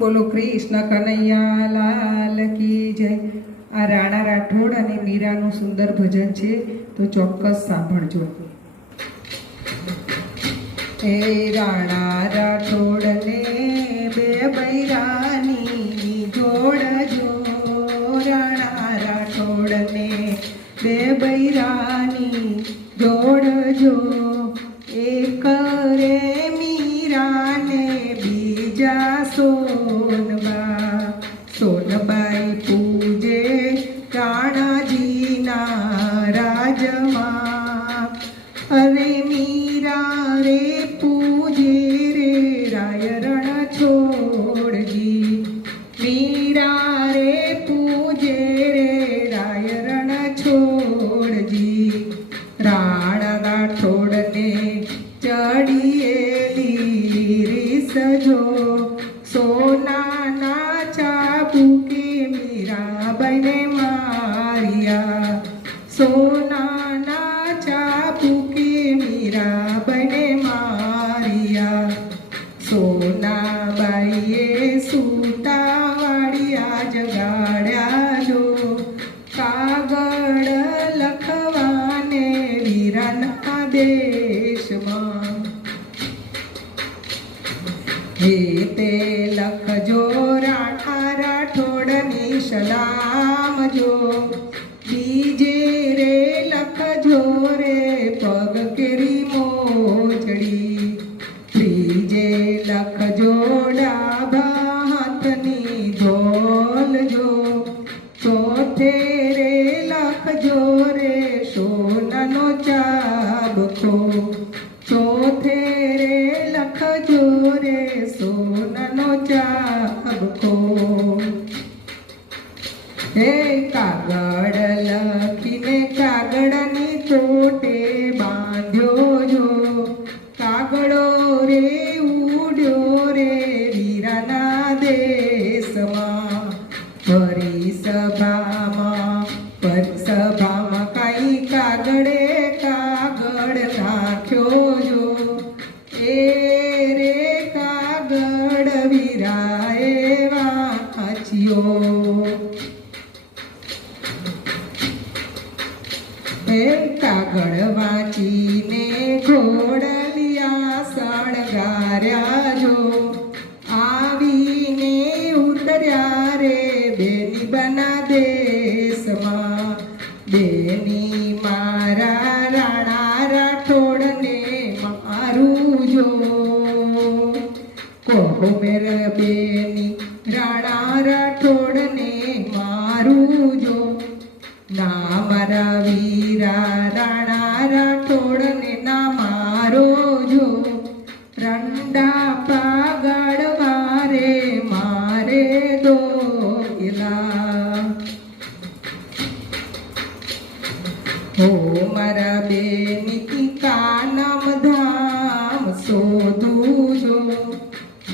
બોલો કૃષ્ણ કનૈયા લાલ કી જય. આ રાણા રાઠોડ અને મીરાનું સુંદર ભજન છે, તો ચોક્કસ સાંભળજો. એ રાણા રાઠોડને બે બૈરાની જોડજો, રાણા રાઠોડને બે બૈરાની જોડજો. એક રે મીરાને બીજા સોનબાઈ પૂજે રાણાજીના રાજમાં. અરે મીરા રે પૂજે રે રાયરણ છોડજી, મીરા રે પૂજે રે રાયરણ છોડજી. રાણા રાઠોડને ચડીએલી રીસજો, સોનાના ચાબુકે મીરાબાઈને માર્યા, સોનાના ચાબુકે મીરાબાઈને માર્યા. સોનાબાઈએ સૂતા વાળિયા જગાડ્યા જો, કાગળ લખવાને વીરાના દેશમાં. હે તે લખજો રાણા રાઠોડની સલામ જો, બીજે રે લખજો રે પગ કેરી મોજડી, ત્રીજે લખજો ડાબા હાથની ધોલ જો, ચોથે રે લખજો રે સોનાનો ચાબકો, ચોથે રે લખજો રે સોનાનો ચાબકો. હે કાગળ લખીને કાગળની ચોટે બાંધ્યો જો, કાગળો રે ઉડ્યો રે વીરાના દેશમાં. પરિસભામાં કાંઈ કાગળે કાગળ નાખ્યો જો, એ રે કાગળ વીરાએ વાંચ્યો. એ કાગળ વાંચીને ઘોડલિયા શણગાર્યા જો, આવીને ઉતર્યા રે બેની બના દેશમાં. બેની મારા રાણા રાઠોડને મારું જો, કહો મેર બેની રાણા રાઠોડને મારું જો. ના મારા વીરા રાણા રાઠોડને ના મારો જો, રંડા પાગાડવા રે મારે દોયલા. હો મારા બેની કાનમ ધામ શોધું જો,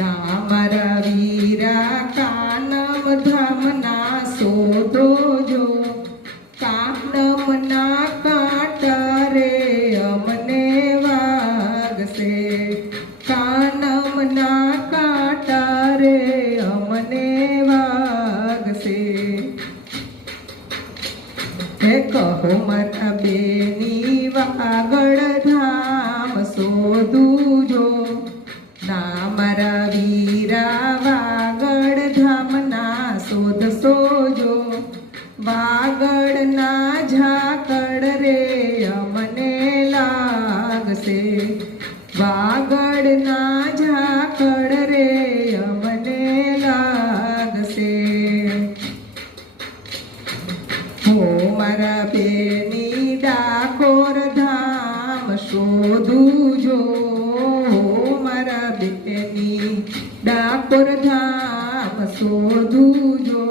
ના મારા વીરા કાનમ ધામ ના શોધો જો. કાનમના કાંટા રે અમને વાગશે, કાનમના કાંટા રે અમને વાગશે. હે કહો મારા બેની વાગડ ધામ શોધું જો, ના મારા વીરા વાગડ ધામ ના શોધશો જો. વાગડના ઝાકળ રે અમને લાગશે, વાગડના ઝાકળ રે અમને લાગશે. હો મારા બેની ડાકોર ધામ શોધું જો, મારા બેની ડાકોર ધામ શોધું જો.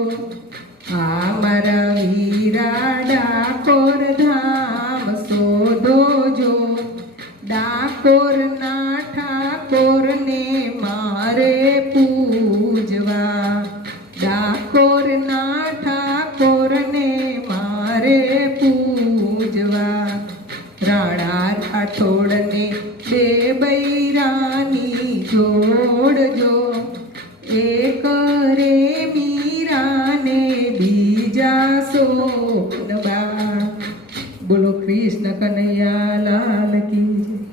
આ મારા વીરા ડાકોર ધામ શોધો જો, ડાકોરના ઠાકોરને મારે પૂજવા, ડાકોરના ઠાકોરને મારે પૂજવા. રાણા રાઠોડને બે બૈરાની જોડજો, એક સોનબા. બોલો કૃષ્ણ કનૈયા લાલ કી જય.